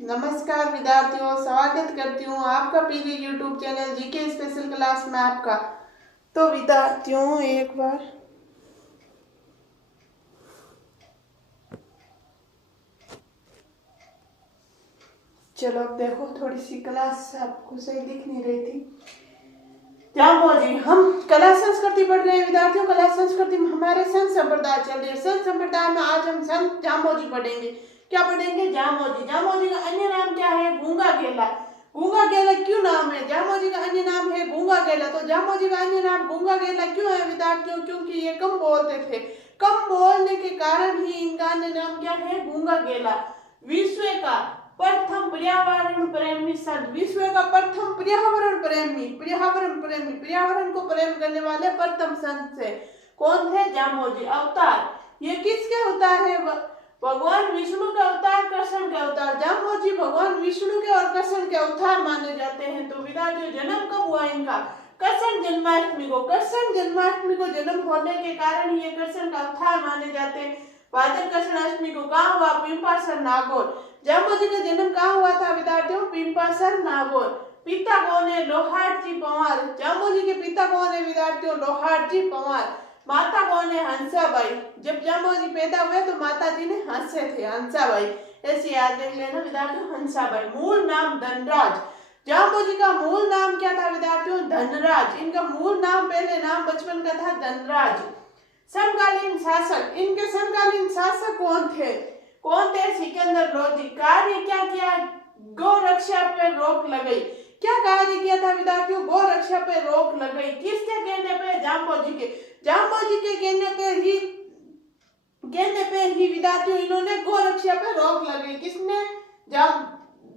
नमस्कार विद्यार्थियों, स्वागत करती हूँ आपका PG YouTube channel GK special class में आपका। तो विद्यार्थियों एक बार चलो अब देखो, थोड़ी सी क्लास आपको सही दिख नहीं रही थी। जाम्बो जी, हम कला संस्कृति पढ़ रहे हैं विद्यार्थियों। कला संस्कृति में हमारे संत संप्रदाय चल रही है। संत संप्रदाय में आज हम संत जाम्बो जी पढ़ेंगे। क्या पढ़ेंगे? जाम्बो जी। जाम्बो जी का अन्य नाम क्या है? गूंगा गेला। गूंगा गेला क्यों नाम है? जाम्बो जी का अन्य नाम है गूंगा गेला। तो जाम्बो जी का अन्य नाम गूंगा गेला क्यों है विद्यार्थियों? क्योंकि ये कम बोलते थे। कम बोलने के कारण ही इनका अन्य नाम क्या है? गूंगा गेला। विश्व का प्रथम पर्यावरण प्रेमी संत। विश्व का प्रथम पर्यावरण प्रेमी, पर्यावरण को प्रेम करने वाले प्रथम संत से कौन थे? जाम्बो जी। अवतार, ये किसके अवतार है? भगवान विष्णु के अवतार, कृष्ण के अवतार। जाम्बो जी भगवान विष्णु के और कृष्ण के अवतार माने जाते हैं। तो विद्यार्थियों, जन्म कब हुआ इनका? कृष्ण जन्माष्टमी को। कृष्ण जन्माष्टमी को जन्म होने के कारण ये कृष्ण का अवतार माने जाते हैं। भाद्र कृष्णाष्टमी को कहाँ हुआ? पिंपासर नागौर। जाम्बो जी का जन्म कहाँ हुआ था विद्यार्थियों? पिंपासर नागौर। पिता कौन है? लोहार जी पंवार। जाम्बो जी के पिता कौन है विद्यार्थियों? लोहार जी पंवार। माता कौन है? हंसाबाई। जब जाम्बो जी पैदा हुए तो माता जी ने हंसे थे, हंसाबाई। ऐसे याद रख लेना विद्यार्थियों, हंसाबाई। मूल नाम धनराज। जाम्बो जी का मूल नाम क्या था विद्यार्थियों? धनराज। इनका मूल नाम, पहले नाम बचपन का था धनराज। समकालीन शासक, इनके समकालीन शासक कौन थे? कौन थे? सिकंदर लोधी। कार्य क्या किया? गौ रक्षा पर रोक लगाई। क्या कार्य किया था विद्यार्थियों? गौ रक्षा पर रोक लगाई। किसके कहने पे? जाम्बो जी के। जाम्बो जी के कहने पे ही विद्यार्थियों इन्होंने गौ रक्षा पर रोक लगाई। किसने?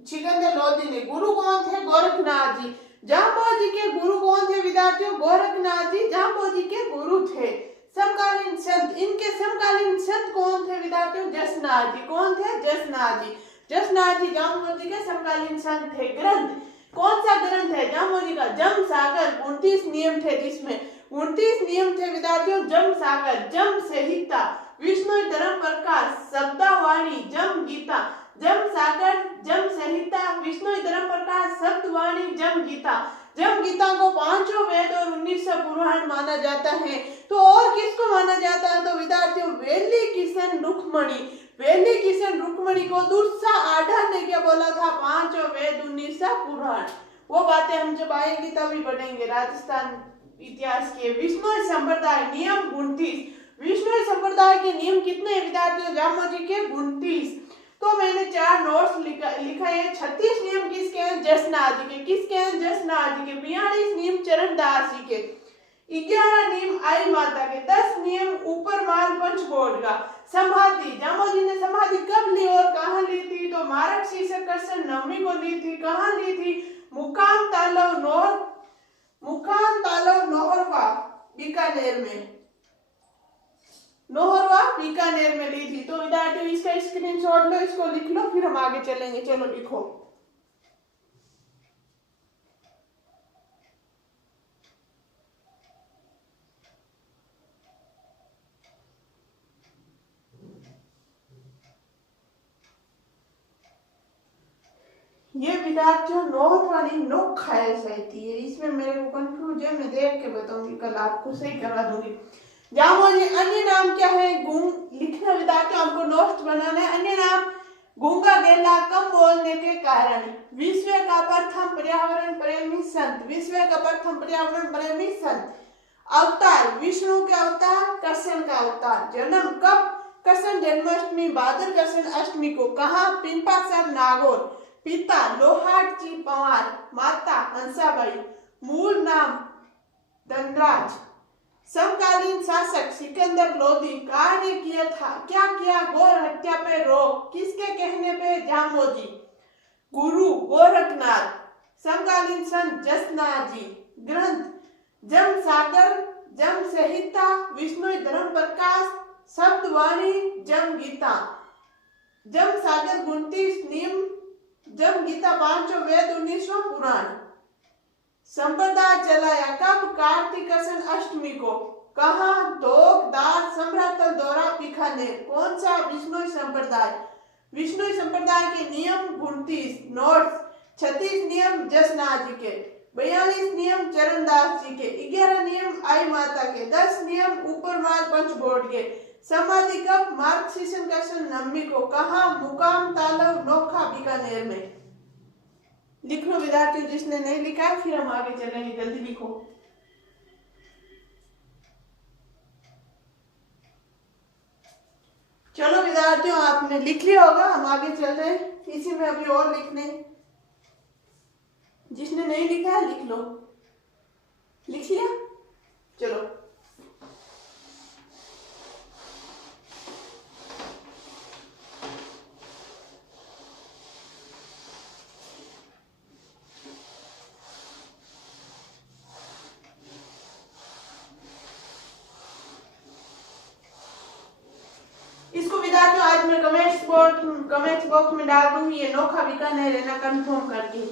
सिकंदर लोधी ने। गुरु कौन थे? गोरखनाथ जी। जाम्बो जी के गुरु कौन थे विद्यार्थियों? गोरखनाथ जी जाम्बो जी के गुरु थे। समकालीन संत, इनके समकालीन संत कौन थे विद्यार्थियों? जसनाथ जी। कौन थे? जसनाथ जी। जसनाथ जी जाम्बो जी के समकालीन संत थे। ग्रंथ, कौन सा ग्रंथ है जाम्बो जी का? जम सागर। 29 नियम थे, जिसमें 29 नियम थे विद्यार्थियों। जम सागर, जम संहिता, विष्णु धर्म प्रकाश, शब्दावाणी, जम गीता। जम सागर, जम संहिता, विष्णु धर्म प्रकाश, शब्दवाणी, जम गीता। जम गीता को पांचों वेद और 19 पुराण माना जाता है। तो और किसको माना जाता है? तो विद्यार्थियों, वेली किशन रुक्मणी। वेली किशन रुक्मणी को दुर्सा आढ़ा ने क्या बोला था? पांचों वेद 19 पुराण। वो बातें हम जब आएंगी तभी पढ़ेंगे। राजस्थान इतिहास के विष्णु संप्रदाय नियम 29। विष्णु संप्रदाय के नियम कितने विद्यार्थियों? जाम्बो जी के 29। तो मैंने 4 नोट्स लिखा है। 36 नियम किसके हैं? जसनाथ जी के। किसके हैं? जसनाथ जी के। 42 नियम चरणदास जी के। 11 नियम आई माता के। 10 नियम ऊपर माल पंच बोर्ड का। समाधि, जाम्बो जी ने समाधि कब ली और कहाँ ली थी? तो मारक शीर्षक कृष्ण नवमी को ली थी। कहाँ ली थी? मुकाम तालव नोहरवा बीकानेर में। नोहरवा बीकानेर में ली थी। तो विद्यार्थियों, इसका स्क्रीनशॉट लो, इसको लिख लो, फिर हम आगे चलेंगे। चलो लिखो। ये विद्यार्थियों नोहरवानी नोक खाया सहती है। इसमें मेरे को कंफ्यूज है, मैं देख के बताऊंगी, कल आपको सही करा दूंगी। जाम्बो जी अन्य नाम क्या है? लिखना विद्यार्थियों, आपको नोट्स बनाना है। अन्य नाम गूंगा गेला, कम बोलने के कारण। विश्व का प्रथम पर्यावरण प्रेमी संत। विश्व का प्रथम पर्यावरण प्रेमी संत। अवतार, विष्णु के अवतार, कृष्ण का अवतार। जन्म कब? कृष्ण जन्माष्टमी, भाद्र कृष्ण अष्टमी को। कहा? पिंपासर नागौर। पिता लोहार जी पंवार। माता हंसाबाई। मूल नाम धनराज। समकालीन शासक सिकंदर लोधी। कार्य किया था, क्या किया? गौ हत्या पे रोक। किसके कहने पे? जाम्बो जी। गुरु गोरखनाथ। समकालीन संत जसनाथ जी। ग्रंथ जम सागर, जम संहिता, विष्णु धर्म प्रकाश, शब्दवाणी, जम गीता। जम सागर 29 नियम, जम गीता पांचों वेद 19 पुराण। संप्रदाय चलाया कब? कार्तिक कृष्ण अष्टमी को। कहा? धोक दार सम्राटल दौरा बीकानेर। कौन सा? विष्णु संप्रदाय। विष्णु संप्रदाय के नियम 29 नोट्स 36 नियम जसना जी के, 42 नियम चरणदास जी के, 11 नियम आई माता के, 10 नियम ऊपर माल पंच बोर्ड के। समाधि कब मार्गशीर्षण क्वेश्चन नम्मी को कहा मुकाम तालव नोखा बीकानेर में। लिख लो विद्यार्थियों जिसने नहीं लिखा है, फिर हम आगे चलेंगे, जल्दी लिखो। चलो विद्यार्थियों आपने लिख लिया होगा, हम आगे चल रहे हैं। इसी में अभी और लिखने, जिसने नहीं लिखा है लिख लो। लिख लिया, चलो। इसको विद्यार्थियों आज मैं कमेंट्स बॉक्स में डाल दूंगी, ये नोखा बीकानेर है ना, कंफर्म करके।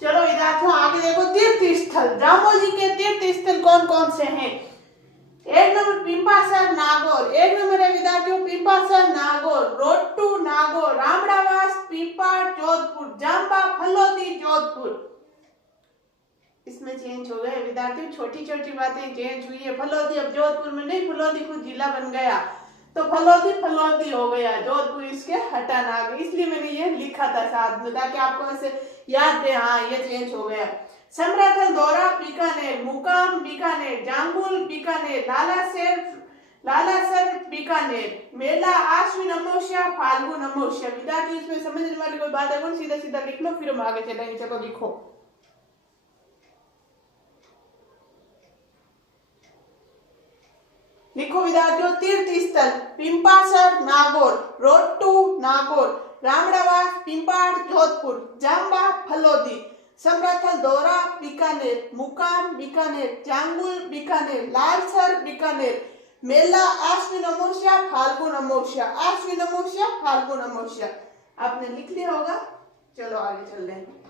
चलो विद्यार्थियों आगे देखो, तीर्थ स्थल रामोजी के तीर्थ स्थल कौन कौन से हैं। एक नंबर पिंपासर नागौर, एक नंबर है विद्यार्थियों पिंपासर नागौर, रोट्टू नागौर, रामड़ावास पीपाड़ जोधपुर, जांबा फलोदी जोधपुर। इसमें चेंज हो गए विद्यार्थियों, छोटी छोटी बातें चेंज हुई है। फलोदी अब जोधपुर में नहीं, फलोदी खुद जिला बन गया, तो फलोदी हो गया, जोधपुर इसके हटा ना गए, इसलिए मैंने ये लिखा था साथ में ताकि आपको ऐसे याद दे, हाँ ये चेंज हो गया। समराथल दौरा बीकानेर, मुकाम बीकानेर, जांगुल बीकानेर, लालासर बीकानेर, मेला आश्विन अमावस्या फाल्गुन अमावस्या। विद्यार्थी इसमें समझने वाली कोई बात है सीधा सीधा लिख लो, फिर हम आगे चलेंगे। चलो लिखो, लिखो विद्यार्थियों, तीर्थ स्थल पिंपासर नागौर, रोट्टू नागौर, रामड़ावास पिंपाड़ जोधपुर, जांबा फलोदी, समराथल दौरा बीकानेर, मुकाम बीकानेर, जांगुल बीकानेर, लालसर बीकानेर, मेला आश्विन अमावस्या फाल्गुन अमावस्या, आश्विन अमावस्या फाल्गुन अमावस्या। आपने लिख लिया होगा, चलो आगे चल रहे हैं।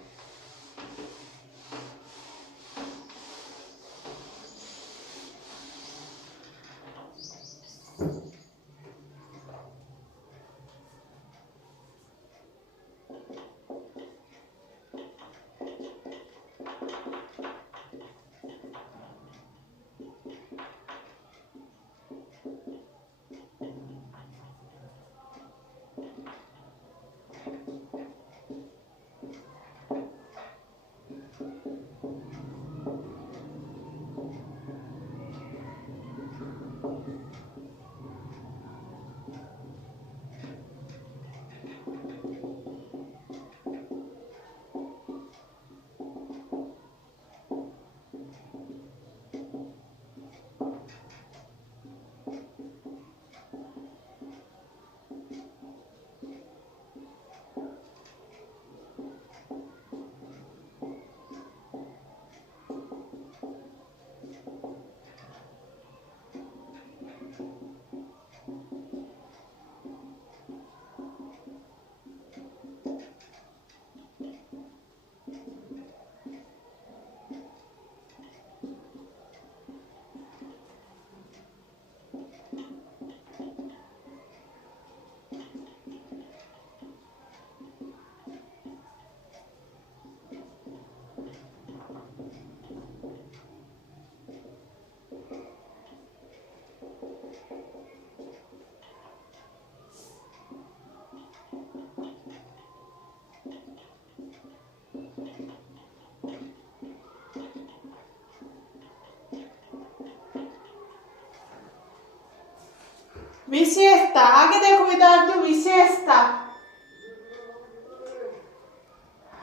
विशेषता, आगे देखो विद्यार्थियों, विशेषता।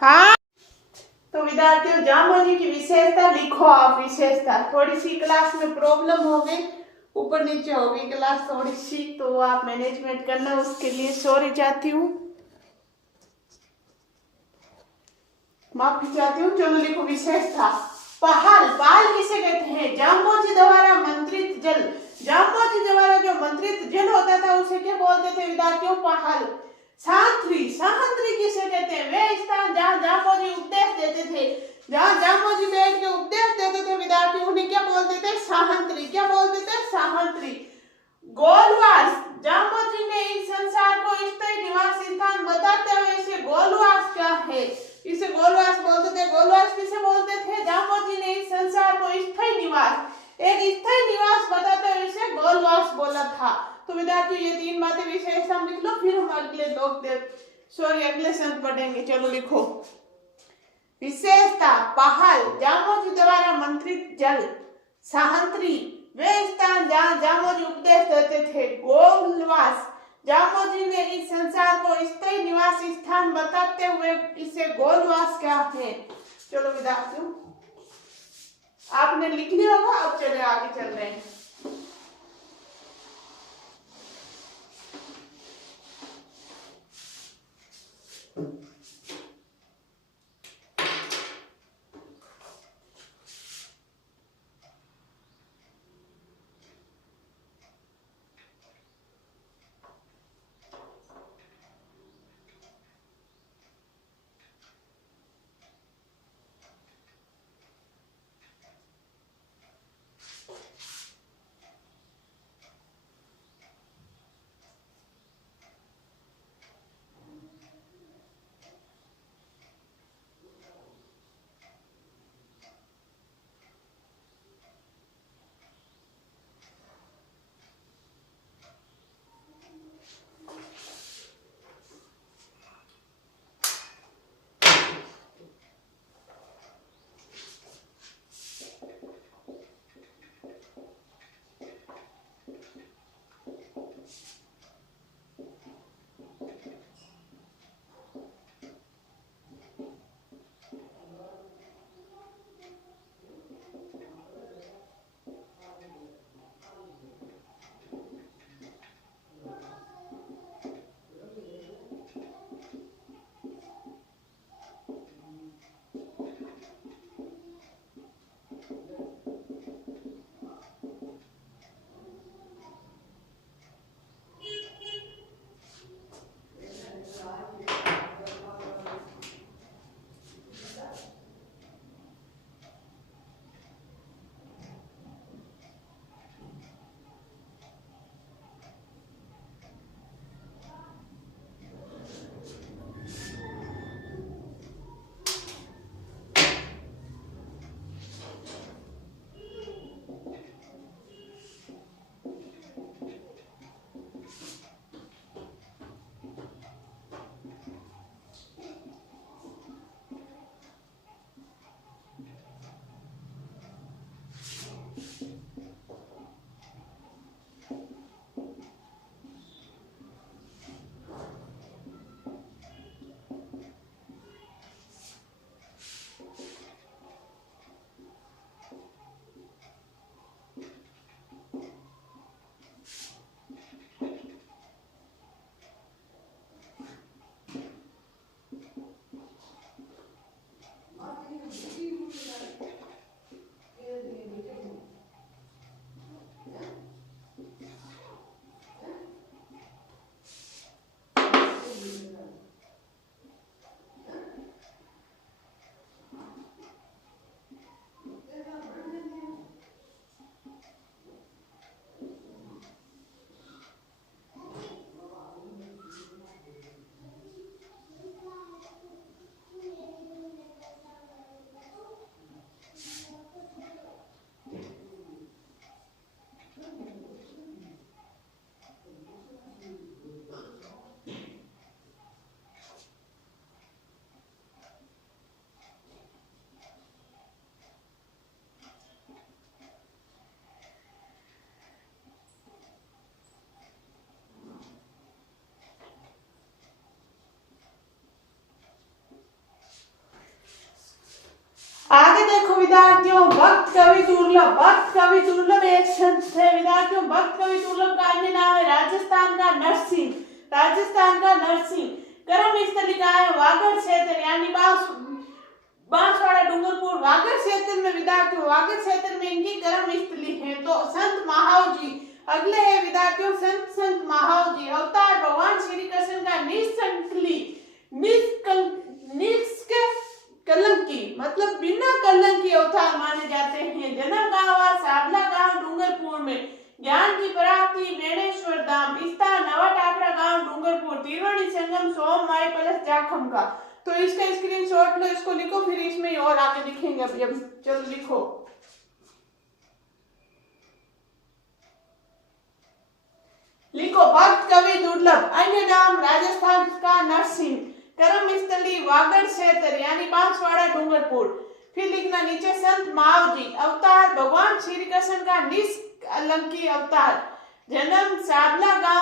हाँ, तो विद्यार्थियों जामोजी की विशेषता लिखो आप। विशेषता थोड़ी सी क्लास में प्रॉब्लम हो गई, ऊपर नीचे हो गई क्लास थोड़ी सी, तो आप मैनेजमेंट करना, उसके लिए सॉरी चाहती हूँ, माफी चाहती हूँ। चलो लिखो विशेषता। पहल, पहल किसे कहते हैं? जामोजी द्वारा मंत्रित जल, जामोजी द्वारा जो मंत्रित जल होता था उसे क्या बोलते थे विद्यार्थियों? पहल। सांत्री, सांत्री किसे कहते हैं? वे स्थान जहाँ जामोजी उपदेश देते थे, जहाँ जामोजी बैठ के उपदेश देते थे विद्यार्थियों, उन्हें क्या बोलते थे? सांत्री। क्या बोलते थे? सांत्री। गोलवास, जामोजी ने इस संसार को स्थायी निवास स्थान बताते हुए इसे गोलवास क्या है? इसे गोलवास बोलते थे। गोलवास किसे बोलते थे? जामोजी ने इस संसार को स्थायी निवास, एक स्थायी निवास बताते हुए इसे गोलवास बोला था। तो विद्यार्थियों ये तीन बातें विशेषता लिख लो, फिर हम अगले अगले संत पढ़ेंगे। चलो लिखो विशेषता। पहल, जामोजी द्वारा मंत्रित जल। सांत्री, वे स्थान जहाँ जामोजी उपदेश देते थे। गोलवास, जामोजी ने इस संसार को स्थायी निवास स्थान बताते हुए इसे गोलवास क्या है? चलो विद्यार्थियों आपने लिख लिया होगा, अब चले आगे चल रहे हैं। आगे देखो विद्यार्थियों, भक्त कवि दुर्लभ। भक्त कवि दुर्लभ एक संत है विद्यार्थियों। भक्त कवि दुर्लभ का अन्य नाम है राजस्थान का नरसिंह। राजस्थान का नरसिंह। कर्म स्थली का है वागड़ क्षेत्र यानी बांसवाड़ा डूंगरपुर। वागड़ क्षेत्र में विद्यार्थियों, वागड़ क्षेत्र में इनकी कर्म स्थली है। तो संत महाव जी अगले है विद्यार्थियों, संत महाव जी। अवतार भगवान श्री कृष्ण का कलंकी मतलब बिना कलंकी अवतार माने जाते हैं। जन्म गांव साबला गांव डूंगरपुर में। ज्ञान की प्राप्ति बेणेश्वर धाम, स्थान नवा टापरा गांव डूंगरपुर। त्रिवेणी संगम सोम माई प्लस जाखम का। तो इसका स्क्रीनशॉट लो, इसको लिखो, फिर इसमें और आगे लिखेंगे। अभी चलो लिखो। लिखो भक्त कवि दुर्लभ, अन्य नाम राजस्थान का नरसिंह, कर्म स्थली वागड़ क्षेत्र यानी बांसवाड़ा डूंगरपुर। फिर लिखना नीचे संत महाव जी। अवतार भगवान श्री कृष्ण का निष्कलंकी अवतार। जन्म साबला गांव